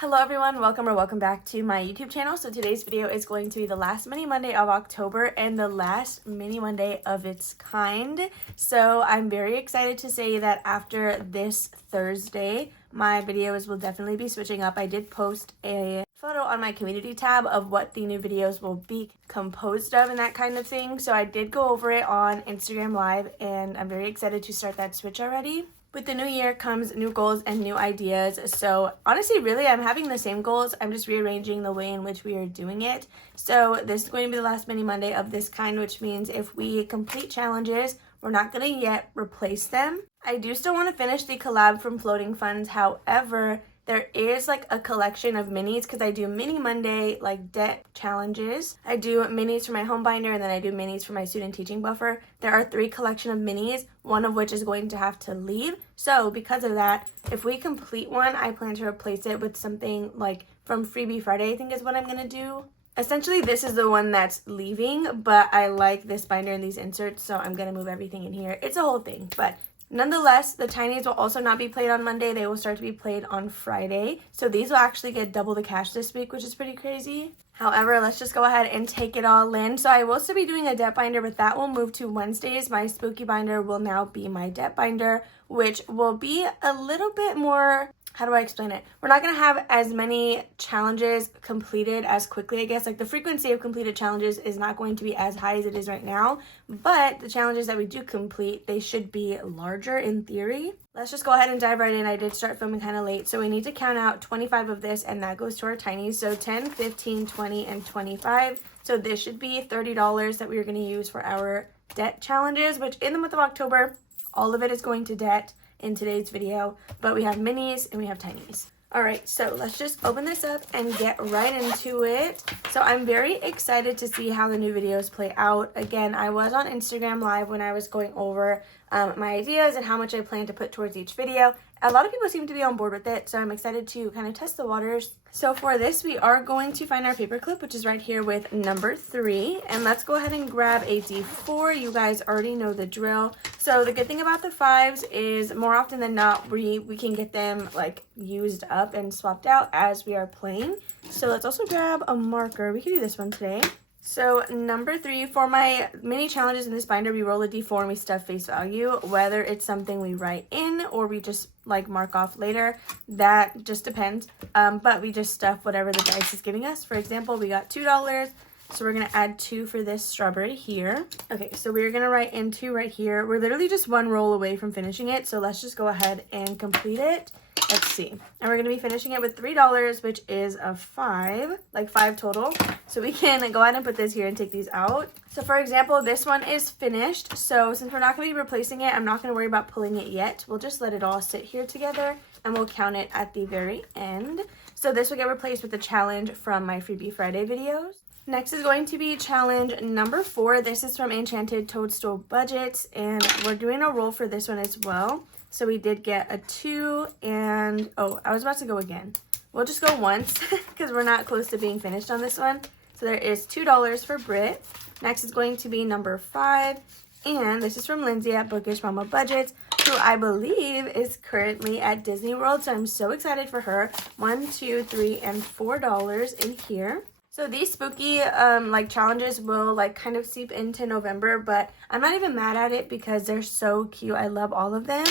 Hello everyone, welcome back to my YouTube channel. So today's video is going to be the last mini Monday of October and the last mini Monday of its kind. So I'm very excited to say that after this Thursday, my videos will definitely be switching up. I did post a photo on my community tab of what the new videos will be composed of and that kind of thing. So I did go over it on Instagram Live and I'm very excited to start that switch already. With the new year comes new goals and new ideas. So honestly, really, I'm having the same goals. I'm just rearranging the way in which we are doing it. So this is going to be the last mini Monday of this kind, which means if we complete challenges, we're not going to yet replace them. I do still want to finish the collab from Floating Funds. However, there is like a collection of minis because I do mini Monday like debt challenges. I do minis for my home binder and then I do minis for my student teaching buffer. There are 3 collection of minis, one of which is going to have to leave. So because of that, if we complete one, I plan to replace it with something like from Freebie Friday, I think is what I'm going to do. Essentially, this is the one that's leaving, but I like this binder and these inserts, so I'm going to move everything in here. It's a whole thing, but nonetheless, the tinies will also not be played on Monday. They will start to be played on Friday. So these will actually get double the cash this week, which is pretty crazy. However, let's just go ahead and take it all in. So I will still be doing a debt binder, but that will move to Wednesdays. My spooky binder will now be my debt binder, which will be a little bit more, how do I explain it? We're not going to have as many challenges completed as quickly, I guess. Like the frequency of completed challenges is not going to be as high as it is right now, but the challenges that we do complete, they should be larger in theory. Let's just go ahead and dive right in. I did start filming kind of late, so we need to count out 25 of this, and that goes to our tinies. So 10, 15, 20, and 25. So this should be $30 that we are going to use for our debt challenges, which in the month of October, all of it is going to debt in today's video, but we have minis and we have tinies. All right, so let's just open this up and get right into it. So I'm very excited to see how the new videos play out. Again, I was on Instagram Live when I was going over my ideas and how much I plan to put towards each video. A lot of people seem to be on board with it, so I'm excited to kind of test the waters. So for this, we are going to find our paper clip, which is right here with number 3. And let's go ahead and grab a D4. You guys already know the drill. So the good thing about the 5s is more often than not, we can get them like used up and swapped out as we are playing. So let's also grab a marker. We can do this one today. So number 3, for my mini challenges in this binder, we roll a D4 and we stuff face value. Whether it's something we write in or we just like mark off later, that just depends. But we just stuff whatever the dice is giving us. For example, we got $2. So we're going to add 2 for this strawberry here. Okay, so we're going to write in 2 right here. We're literally just one roll away from finishing it. So let's just go ahead and complete it. Let's see. And we're going to be finishing it with $3, which is a 5, like 5 total. So we can go ahead and put this here and take these out. So for example, this one is finished. So since we're not going to be replacing it, I'm not going to worry about pulling it yet. We'll just let it all sit here together and we'll count it at the very end. So this will get replaced with the challenge from my Freebie Friday videos. Next is going to be challenge number 4. This is from Enchanted Toadstool Budgets, and we're doing a roll for this one as well. So we did get a 2, and oh, I was about to go again. We'll just go once because we're not close to being finished on this one. So there is $2 for Brit. Next is going to be number 5, and this is from Lindsay at Bookish Mama Budgets, who I believe is currently at Disney World. So I'm so excited for her. 1, 2, 3, and $4 in here. So these spooky like challenges will like kind of seep into November, but I'm not even mad at it because they're so cute. I love all of them.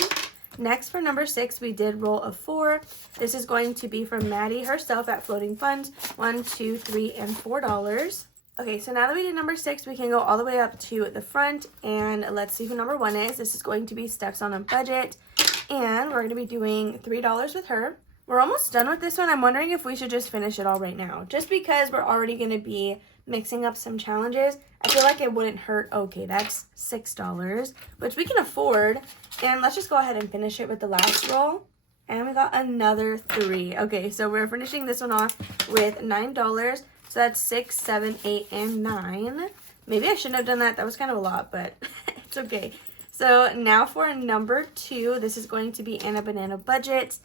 Next, for number 6, we did roll a 4. This is going to be from Maddie herself at Floating Funds. 1, 2, 3, and $4. Okay, so now that we did number 6, we can go all the way up to the front, and let's see who number 1 is. This is going to be Steph's on a Budget, and we're going to be doing $3 with her. We're almost done with this one. I'm wondering if we should just finish it all right now. Just because we're already going to be mixing up some challenges, I feel like it wouldn't hurt. Okay, that's $6, which we can afford. And let's just go ahead and finish it with the last roll. And we got another 3. Okay, so we're finishing this one off with $9. So that's 6, 7, 8, and 9. Maybe I shouldn't have done that. That was kind of a lot, but it's okay. So now for number 2, this is going to be Anna Banana Budgets.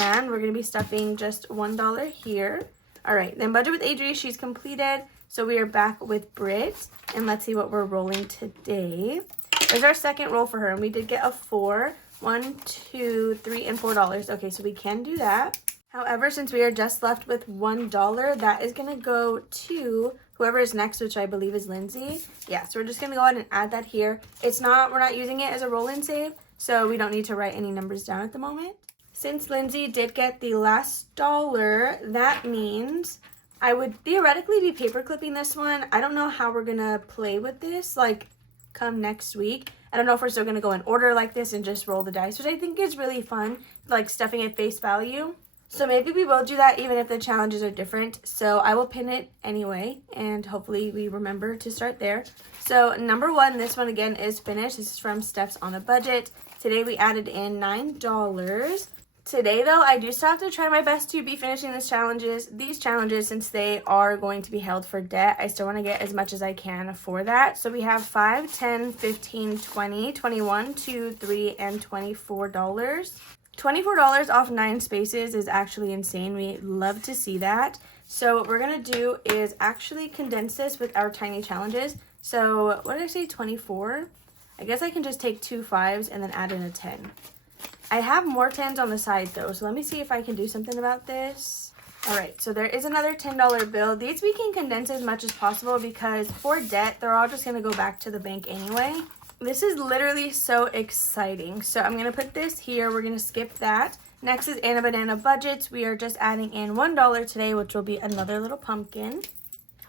And we're going to be stuffing just $1 here. All right, then Budget with Adri, she's completed. So we are back with Brit. And let's see what we're rolling today. There's our second roll for her. And we did get a 4. 1, 2, 3, and $4. Okay, so we can do that. However, since we are just left with $1, that is going to go to whoever is next, which I believe is Lindsay. Yeah, so we're just going to go ahead and add that here. We're not using it as a roll and save, so we don't need to write any numbers down at the moment. Since Lindsay did get the last dollar, that means I would theoretically be paper clipping this one. I don't know how we're going to play with this, like, come next week. I don't know if we're still going to go in order like this and just roll the dice, which I think is really fun, like stuffing at face value. So maybe we will do that even if the challenges are different. So I will pin it anyway, and hopefully we remember to start there. So number 1, this one again is finished. This is from Steph's on a Budget. Today we added in $9. Today though, I do still have to try my best to be finishing these challenges since they are going to be held for debt. I still want to get as much as I can for that. So we have 5, 10, 15, 20, 21, 2, 3, and $24. $24 off 9 spaces is actually insane. We love to see that. So what we're going to do is actually condense this with our tiny challenges. So what did I say, 24? I guess I can just take 2 5s and then add in a 10. I have more 10s on the side though, so let me see if I can do something about this. All right, so there is another $10 bill. These we can condense as much as possible because for debt, they're all just going to go back to the bank anyway. This is literally so exciting. So I'm going to put this here. We're going to skip that. Next is Anna Banana Budgets. We are just adding in $1 today, which will be another little pumpkin.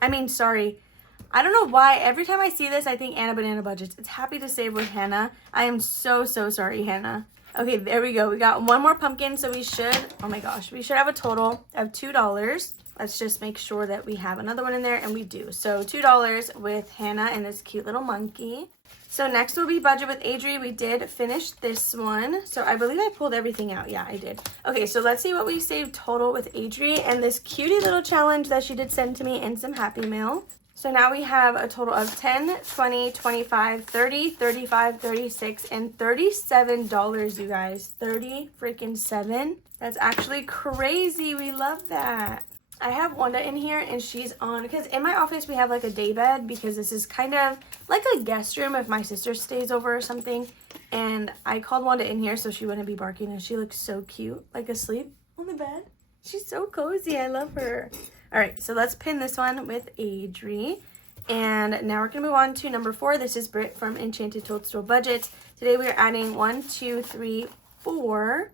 I don't know why. Every time I see this, I think Anna Banana Budgets. It's Happy to Save with Hannah. I am so sorry, Hannah. Okay, there we go. We got one more pumpkin, so we should, oh my gosh, we should have a total of $2. Let's just make sure that we have another one in there, and we do. So $2 with Hannah and this cute little monkey. So next will be Budget with Adri. We did finish this one. So I believe I pulled everything out. Yeah, I did. Okay, so let's see what we saved total with Adri and this cutie little challenge that she did send to me and some Happy Mail. So now we have a total of 10, 20, 25, 30, 35, 36, and $37, you guys. 30 freaking 7. That's actually crazy. We love that. I have Wanda in here and she's on, because in my office we have like a day bed because this is kind of like a guest room if my sister stays over or something. And I called Wanda in here so she wouldn't be barking, and she looks so cute, like asleep on the bed. She's so cozy. I love her. All right, so let's pin this one with Adri. And now we're gonna move on to number 4. This is Britt from Enchanted Toadstool Budgets. Today we are adding 1, 2, 3, 4,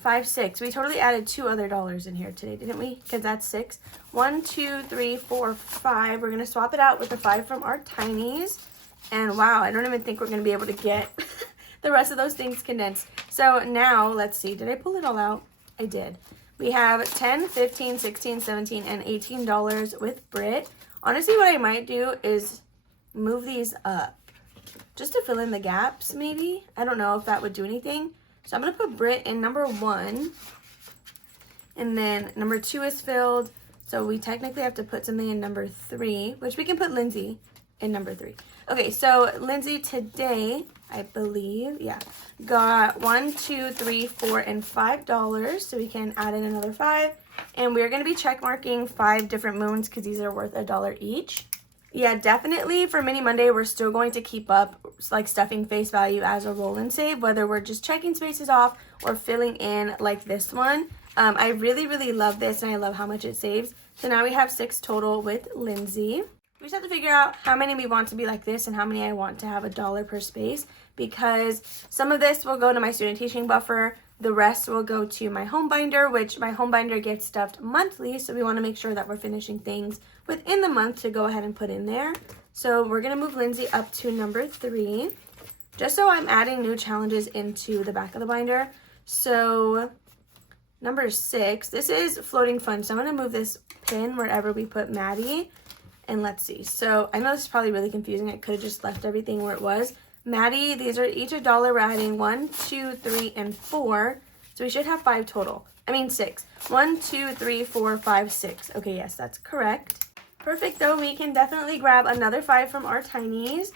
5, 6. We totally added 2 other dollars in here today, didn't we? Because that's 6. 1, 2, 3, 4, 5. We're gonna swap it out with the 5 from our tinies. And wow, I don't even think we're gonna be able to get the rest of those things condensed. So now let's see, did I pull it all out? I did. We have 10, 15, 16, 17, and $18 with Britt. Honestly, what I might do is move these up just to fill in the gaps, maybe. I don't know if that would do anything. So I'm going to put Britt in number 1. And then number 2 is filled. So we technically have to put something in number 3, which we can put Lindsay in number 3. Okay, so Lindsay today, I believe, yeah, got 1, 2, 3, 4, and $5. So we can add in another 5. And we're going to be check marking 5 different moons because these are worth $1 each. Yeah, definitely for Mini Monday, we're still going to keep up like stuffing face value as a roll and save, whether we're just checking spaces off or filling in like this one. I really love this, and I love how much it saves. So now we have 6 total with Lindsay. We just have to figure out how many we want to be like this and how many I want to have $1 per space, because some of this will go to my student teaching buffer. The rest will go to my home binder, which my home binder gets stuffed monthly. So we want to make sure that we're finishing things within the month to go ahead and put in there. So we're going to move Lindsay up to number 3, just so I'm adding new challenges into the back of the binder. So number 6, this is floating fun. So I'm going to move this pin wherever we put Maddie. And let's see. So I know this is probably really confusing. I could have just left everything where it was. Maddie, these are each $1. We're adding 1, 2, 3, and 4. So we should have 5 total. 6. 1, 2, 3, 4, 5, 6. Okay, yes, that's correct. Perfect, though. We can definitely grab another 5 from our tinies.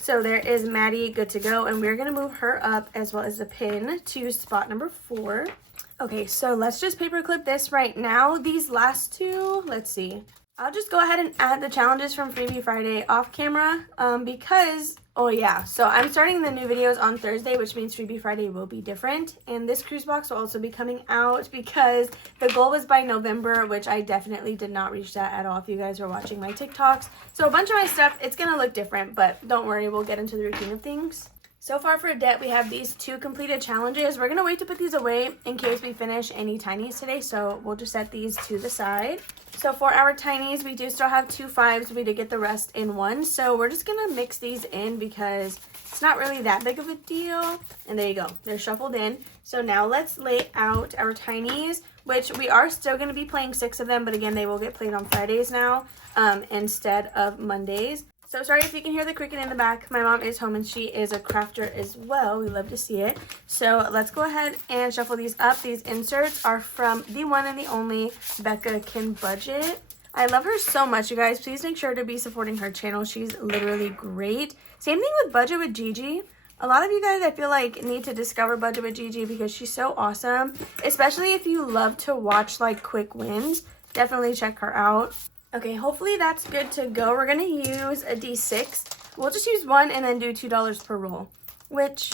So there is Maddie, good to go. And we're going to move her up as well as the pin to spot number 4. Okay, so let's just paperclip this right now. These last 2, let's see. I'll just go ahead and add the challenges from Freebie Friday off camera because Oh yeah, so I'm starting the new videos on Thursday, which means Freebie Friday will be different. And this cruise box will also be coming out because the goal was by November, which I definitely did not reach that at all if you guys are watching my TikToks. So a bunch of my stuff, it's going to look different, but don't worry, we'll get into the routine of things. So far for debt, we have these 2 completed challenges. We're going to wait to put these away in case we finish any tinies today, so we'll just set these to the side. So for our tinies, we do still have 2 5s. We did get the rest in one, so we're just going to mix these in because it's not really that big of a deal. And there you go. They're shuffled in. So now let's lay out our tinies, which we are still going to be playing 6 of them, but again, they will get played on Fridays now instead of Mondays. So sorry if you can hear the cricket in the back. My mom is home and she is a crafter as well. We love to see it. So let's go ahead and shuffle these up. These inserts are from the one and the only Becca Can Budget. I love her so much, you guys. Please make sure to be supporting her channel. She's literally great. Same thing with Budget with Gigi. A lot of you guys, I feel like, need to discover Budget with Gigi because she's so awesome. Especially if you love to watch like quick wins. Definitely check her out. Okay, hopefully that's good to go. We're going to use a D6. We'll just use 1 and then do $2 per roll. Which,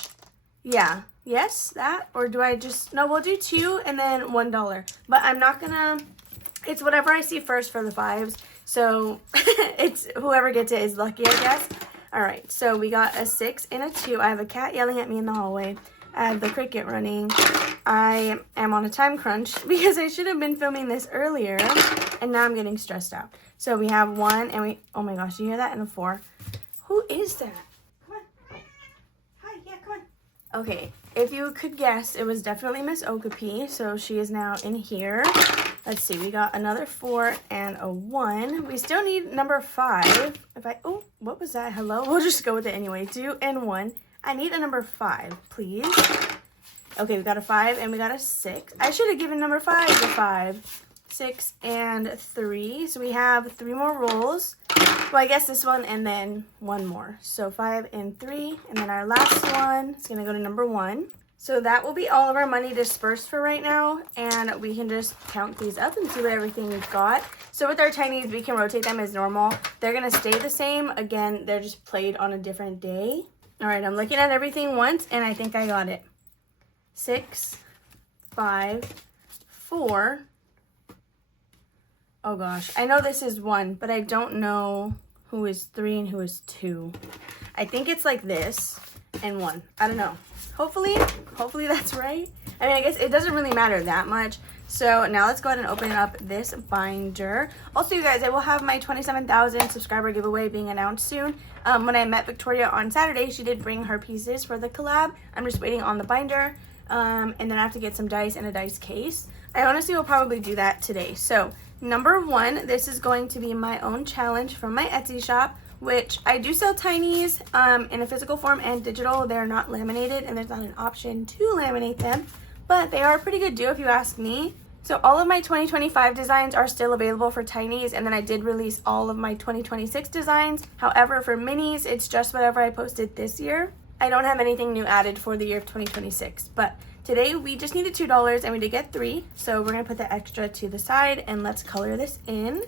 yeah. Yes, that? Or do I just... No, we'll do 2 and then $1. But I'm not going to... It's whatever I see first for the 5s. So, it's whoever gets it is lucky, I guess. Alright, so we got a 6 and a 2. I have a cat yelling at me in the hallway. I have the cricket running. I am on a time crunch because I should have been filming this earlier and now I'm getting stressed out. So we have 1 and we, oh my gosh, you hear that? And a 4. Who is that? Come on. Hi, yeah, come on. Okay, if you could guess, it was definitely Miss Okapi. So she is now in here. Let's see, we got another 4 and a 1. We still need number 5. Oh, what was that? Hello? We'll just go with it anyway. 2 and 1. I need a number 5, please. Okay, we got a 5 and we got a 6. I should have given number 5 the 5. 6 and 3. So we have 3 more rolls. Well, I guess this one and then 1 more. So 5 and 3. And then our last one is going to go to number 1. So that will be all of our money dispersed for right now. And we can just count these up and see what everything we've got. So with our tinies, we can rotate them as normal. They're going to stay the same. Again, they're just played on a different day. All right, I'm looking at everything once, and I think I got it. 6, 5, 4. Oh, gosh. I know this is 1, but I don't know who is 3 and who is 2. I think it's like this and 1. I don't know. Hopefully that's right. I mean, I guess it doesn't really matter that much. So now let's go ahead and open up this binder. Also, you guys, I will have my 27,000 subscriber giveaway being announced soon. When I met Victoria on Saturday, she did bring her pieces for the collab. I'm just waiting on the binder. And then I have to get some dice and a dice case. I honestly will probably do that today. So number 1, this is going to be my own challenge from my Etsy shop, which I do sell tinies in a physical form and digital. They're not laminated and there's not an option to laminate them. But they are a pretty good deal if you ask me. So all of my 2025 designs are still available for tinies, and then I did release all of my 2026 designs. However, for minis, it's just whatever I posted this year. I don't have anything new added for the year of 2026. But today we just needed $2 and we did get 3. So we're going to put the extra to the side and let's color this in.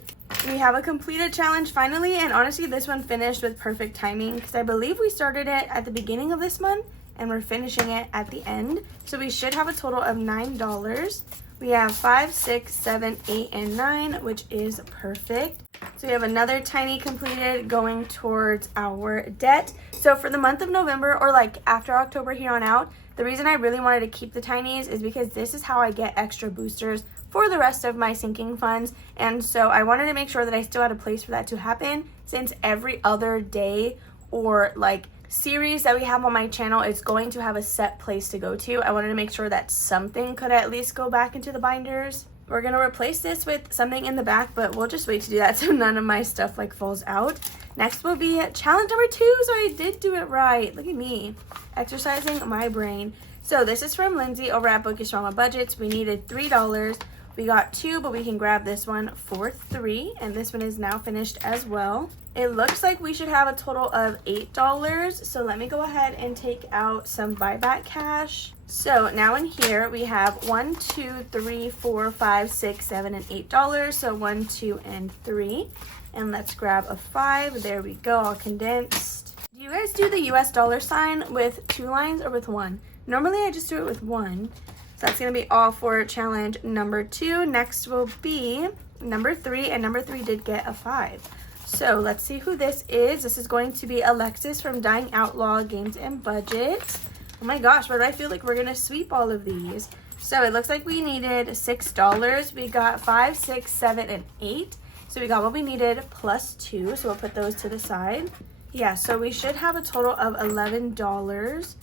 We have a completed challenge finally, and honestly this one finished with perfect timing because I believe we started it at the beginning of this month and we're finishing it at the end. So we should have a total of $9. We have 5, 6, 7, 8, and 9, which is perfect. So we have another tiny completed going towards our debt. So for the month of November, or like after October here on out, the reason I really wanted to keep the tinies is because this is how I get extra boosters for the rest of my sinking funds. And so I wanted to make sure that I still had a place for that to happen, since every other day or like series that we have on my channel is going to have a set place to go to. I wanted to make sure that something could at least go back into the binders. We're going to replace this with something in the back, but we'll just wait to do that so none of my stuff like falls out. Next will be challenge number 2, so I did do it right. Look at me, exercising my brain. So this is from Lindsay over at Bookish Mama Budgets. We needed $3. We got 2, but we can grab this one for 3, and this one is now finished as well. It looks like we should have a total of $8, so let me go ahead and take out some buyback cash. So now in here we have 1, 2, 3, 4, 5, 6, 7, and $8. So 1, 2, and 3. And let's grab a 5. There we go, all condensed. Do you guys do the US dollar sign with 2 lines or with 1? Normally I just do it with 1. So that's going to be all for challenge number 2. Next will be number 3, and number 3 did get a 5. So let's see who this is. This is going to be Alexis from Dying Outlaw Games and Budget. Oh my gosh, but I feel like we're going to sweep all of these. So it looks like we needed $6. We got 5, 6, 7, and 8. So we got what we needed plus 2. So we'll put those to the side. Yeah, so we should have a total of $11.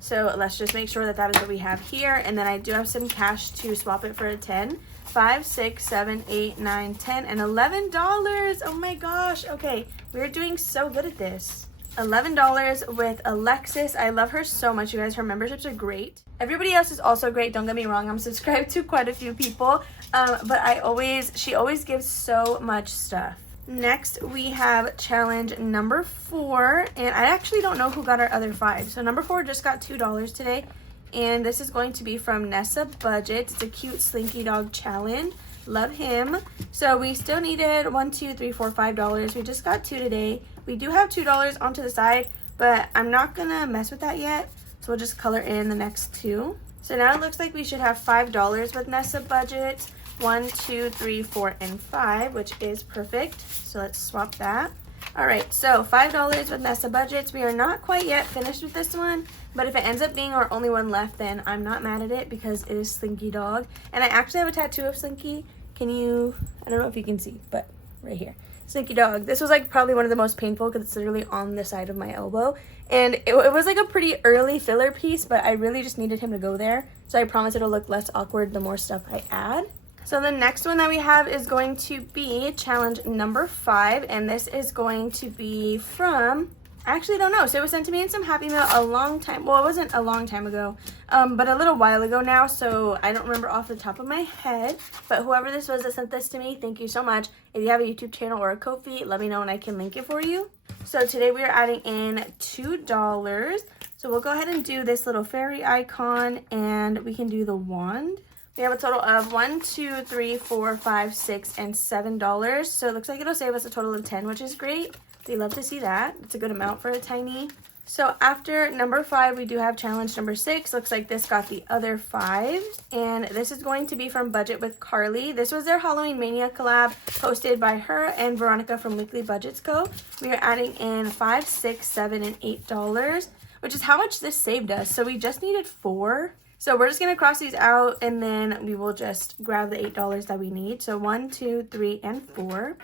So let's just make sure that that is what we have here. And then I do have some cash to swap it for a 10. 5, 6, 7, 8, 9, 10, and $11. Oh my gosh. Okay, we're doing so good at this. $11 with Alexis. I love her so much, you guys. Her memberships are great. Everybody else is also great. Don't get me wrong. I'm subscribed to quite a few people. But she always gives so much stuff. Next, we have challenge number 4, and I actually don't know who got our other 5. So number 4 just got $2 today, and this is going to be from Nessa Budget. It's a cute slinky dog challenge. Love him. So we still needed $1, $2, $3, $4, $5. We just got 2 today. We do have $2 onto the side, but I'm not gonna mess with that yet. So we'll just color in the next 2. So now it looks like we should have $5 with Nessa Budget. 1, 2, 3, 4, and 5, which is perfect. So let's swap that. All right, so $5 with Nessa Budgets. We are not quite yet finished with this one, but if it ends up being our only one left, then I'm not mad at it because it is Slinky Dog. And I actually have a tattoo of Slinky. I don't know if you can see, but right here. Slinky Dog. This was like probably one of the most painful because it's literally on the side of my elbow. And it was like a pretty early filler piece, but I really just needed him to go there. So I promise it'll look less awkward the more stuff I add. So the next one that we have is going to be challenge number 5, and this is going to be from, I actually don't know. So it was sent to me in some Happy Mail a long time, well, it wasn't a long time ago, but a little while ago now, so I don't remember off the top of my head, but whoever this was that sent this to me, thank you so much. If you have a YouTube channel or a Ko-fi, let me know and I can link it for you. So today we are adding in $2, so we'll go ahead and do this little fairy icon, and we can do the wand. We have a total of $1, 2, 3, 4, 5, 6, and $7. So it looks like it'll save us a total of 10, which is great. We love to see that. It's a good amount for a tiny. So after number 5, we do have challenge number 6. Looks like this got the other 5. And this is going to be from Budget with Carly. This was their Halloween Mania collab posted by her and Veronica from Weekly Budgets Co. We are adding in $5, 6, 7, and $8, which is how much this saved us. So we just needed 4. So we're just going to cross these out, and then we will just grab the $8 that we need. So 1, 2, 3, and 4.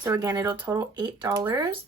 So again, it'll total $8.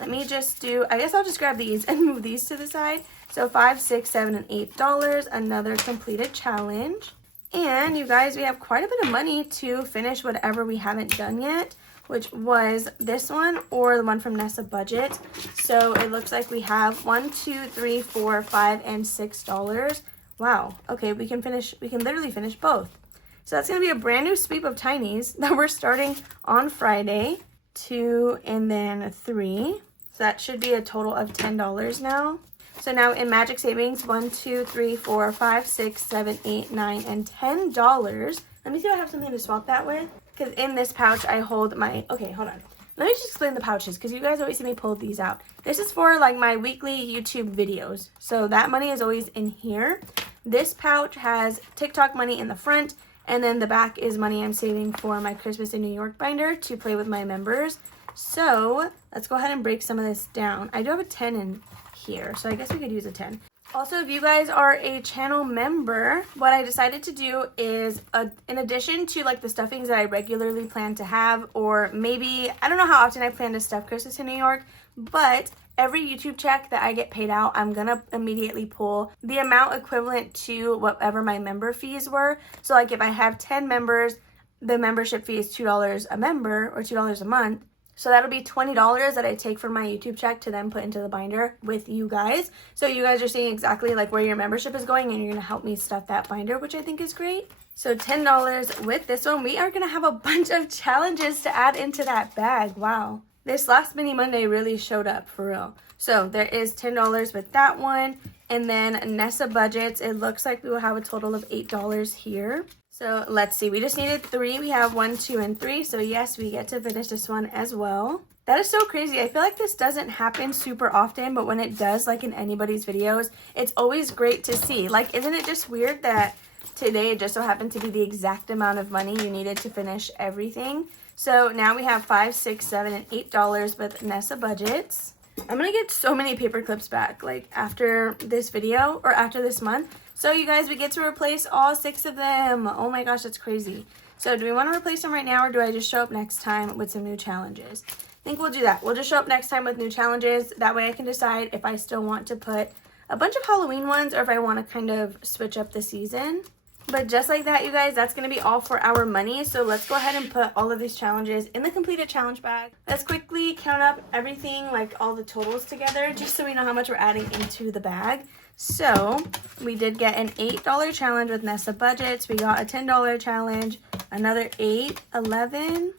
Let me just do, I guess I'll just grab these and move these to the side. So 5, 6, 7, and $8. Another completed challenge. And you guys, we have quite a bit of money to finish whatever we haven't done yet, which was this one or the one from Nessa Budget. So it looks like we have 1, 2, 3, 4, 5, and $6. Wow. Okay, we can literally finish both. So that's going to be a brand new sweep of tinies that we're starting on Friday. 2 and then 3. So that should be a total of $10 now. So now in Magic Savings, 1, 2, 3, 4, 5, 6, 7, 8, 9, and $10. Let me see if I have something to swap that with. Because in this pouch, I hold my, okay, hold on. Let me just explain the pouches because you guys always see me pull these out. This is for like my weekly YouTube videos. So that money is always in here. This pouch has TikTok money in the front, and then the back is money I'm saving for my Christmas in New York binder to play with my members. So let's go ahead and break some of this down. I do have a 10 in here, so I guess we could use a 10. Also, if you guys are a channel member, what I decided to do is, in addition to like the stuffings that I regularly plan to have, or maybe, I don't know how often I plan to stuff Christmas in New York, but every YouTube check that I get paid out, I'm going to immediately pull the amount equivalent to whatever my member fees were. So like if I have 10 members, the membership fee is $2 a member or $2 a month. So that'll be $20 that I take from my YouTube check to then put into the binder with you guys. So you guys are seeing exactly like where your membership is going, and you're going to help me stuff that binder, which I think is great. So $10 with this one. We are going to have a bunch of challenges to add into that bag. Wow. This last Mini Monday really showed up for real. So there is $10 with that one. And then Nessa Budgets, it looks like we will have a total of $8 here. So let's see, we just needed 3. We have 1, 2, and 3. So yes, we get to finish this one as well. That is so crazy. I feel like this doesn't happen super often, but when it does, like in anybody's videos, it's always great to see. Like, isn't it just weird that today it just so happened to be the exact amount of money you needed to finish everything? So now we have $5, $6, $7, and $8 with Nessa budgets. I'm gonna get so many paper clips back, like after this video or after this month. So you guys, we get to replace all 6 of them. Oh my gosh, that's crazy. So do we want to replace them right now, or do I just show up next time with some new challenges? I think we'll do that. We'll just show up next time with new challenges. That way I can decide if I still want to put a bunch of Halloween ones or if I want to kind of switch up the season. But just like that, you guys, that's going to be all for our money. So let's go ahead and put all of these challenges in the completed challenge bag. Let's quickly count up everything, like all the totals together, just so we know how much we're adding into the bag. So we did get an $8 challenge with Nessa budgets. We got a $10 challenge, another $8, $11,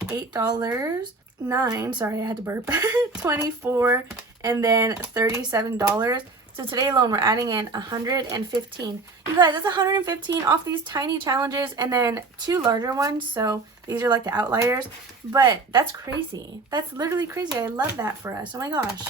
$8, 9, sorry, I had to burp, 24, and then $37. So today alone, we're adding in 115. You guys, that's 115 off these tiny challenges and then 2 larger ones. So these are like the outliers, but that's crazy. That's literally crazy. I love that for us. Oh my gosh.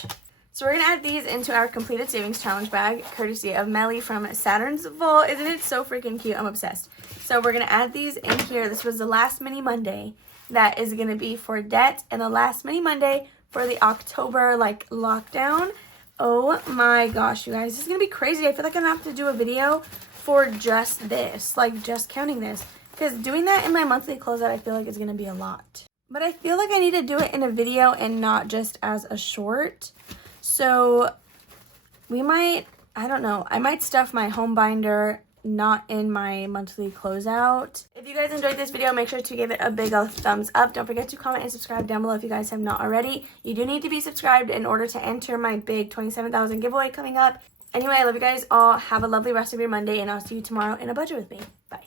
So we're going to add these into our completed savings challenge bag, courtesy of Melly from Saturn's Vault. Isn't it so freaking cute? I'm obsessed. So we're going to add these in here. This was the last mini Monday. That is going to be for debt, and the last mini Monday for the October like lockdown. Oh my gosh, you guys, this is going to be crazy. I feel like I'm going to have to do a video for just this, like just counting this, because doing that in my monthly closeout, I feel like it's going to be a lot. But I feel like I need to do it in a video and not just as a short. So we might, I don't know, I might stuff my home binder not in my monthly closeout. If you guys enjoyed this video, make sure to give it a big thumbs up. Don't forget to comment and subscribe down below if you guys have not already. You do need to be subscribed in order to enter my big 27,000 giveaway coming up. Anyway, I love you guys all. Have a lovely rest of your Monday, and I'll see you tomorrow in a budget with me. Bye.